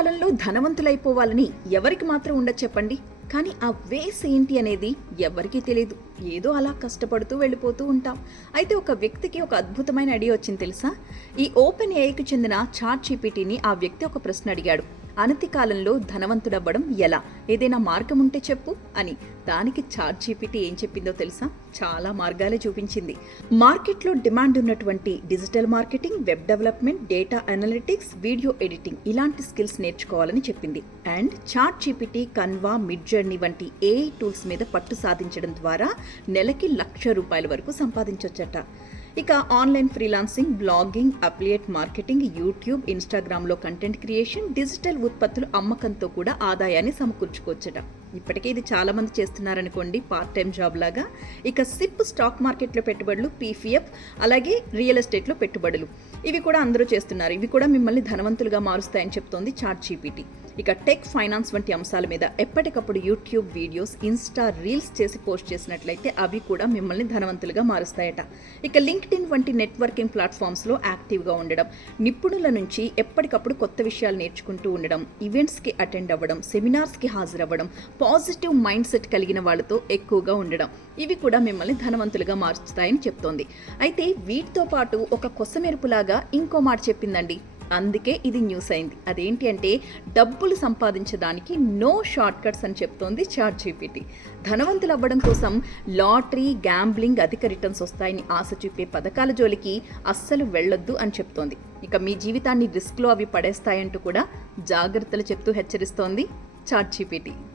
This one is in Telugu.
కాలంలో ధనవంతులైపోవాలని ఎవరికి మాత్రం ఉండదు చెప్పండి. కానీ ఆ వేస్ ఏంటి అనేది ఎవరికీ తెలియదు. ఏదో అలా కష్టపడుతూ వెళ్ళిపోతూ ఉంటాం. అయితే ఒక వ్యక్తికి ఒక అద్భుతమైన ఐడియా వచ్చింది తెలుసా? ఈ ఓపెన్ ఏఐకి చెందిన చాట్ జీపీటీని ఆ వ్యక్తి ఒక ప్రశ్న అడిగాడు. అనతి కాలంలో ధనవంతుడవ్వడం ఎలా, ఏదైనా మార్గం ఉంటే చెప్పు అని. దానికి చాట్ జీపీటీ ఏం చెప్పిందో తెలుసా? చాలా మార్గాలే చూపించింది. మార్కెట్లో డిమాండ్ ఉన్నటువంటి digital marketing, web development, data analytics, video editing ఇలాంటి స్కిల్స్ నేర్చుకోవాలని చెప్పింది. And chat GPT, Canva, Midjourney వంటి ఏఐ టూల్స్ మీద పట్టు సాధించడం ద్వారా నెలకి ₹1,00,000 వరకు సంపాదించొచ్చట. ఇక online freelancing, blogging, affiliate marketing, YouTube, ఇన్స్టాగ్రామ్లో కంటెంట్ క్రియేషన్, డిజిటల్ ఉత్పత్తులు అమ్మకంతో కూడా ఆదాయాన్ని సమకూర్చుకోవచ్చట. ఇప్పటికే ఇది చాలా మంది చేస్తున్నారనుకోండి, పార్ట్ టైం జాబ్ లాగా. ఇక సిప్ స్టాక్ మార్కెట్లో పెట్టుబడులు, పీఫీఎఫ్, అలాగే రియల్ ఎస్టేట్లో పెట్టుబడులు, ఇవి కూడా అందరూ చేస్తున్నారు. ఇవి కూడా మిమ్మల్ని ధనవంతులుగా మారుస్తాయని చెప్తోంది చాట్ జీపీటీ. ఇక టెక్, ఫైనాన్స్ వంటి అంశాల మీద ఎప్పటికప్పుడు యూట్యూబ్ వీడియోస్, ఇన్స్టా రీల్స్ చేసి పోస్ట్ చేసినట్లయితే అవి కూడా మిమ్మల్ని ధనవంతులుగా మారుస్తాయట. ఇక లింక్డ్ఇన్ వంటి నెట్వర్కింగ్ ప్లాట్ఫామ్స్లో యాక్టివ్గా ఉండడం, నిపుణుల నుంచి ఎప్పటికప్పుడు కొత్త విషయాలు నేర్చుకుంటూ ఉండడం, ఈవెంట్స్కి అటెండ్ అవ్వడం, సెమినార్స్కి హాజరవ్వడం, పాజిటివ్ మైండ్ సెట్ కలిగిన వాళ్ళతో ఎక్కువగా ఉండడం, ఇవి కూడా మిమ్మల్ని ధనవంతులుగా మార్చుతాయని చెప్తోంది. అయితే వీటితో పాటు ఒక కొసమెరుపులాగా ఇంకో మాట చెప్పిందండి. అందుకే ఇది న్యూస్ అయింది. అదేంటి అంటే, డబ్బులు సంపాదించడానికి నో షార్ట్ కట్స్ అని చెప్తోంది చాట్ జీపీటీ. ధనవంతులు అవ్వడం కోసం లాటరీ, గ్యాంబ్లింగ్, అధిక రిటర్న్స్ వస్తాయని ఆశ చూపే పథకాల జోలికి అస్సలు వెళ్ళొద్దు అని చెప్తోంది. ఇక మీ జీవితాన్ని రిస్క్లో అవి పడేస్తాయంటూ కూడా జాగ్రత్తలు చెప్తూ హెచ్చరిస్తోంది చాట్ జీపీటీ.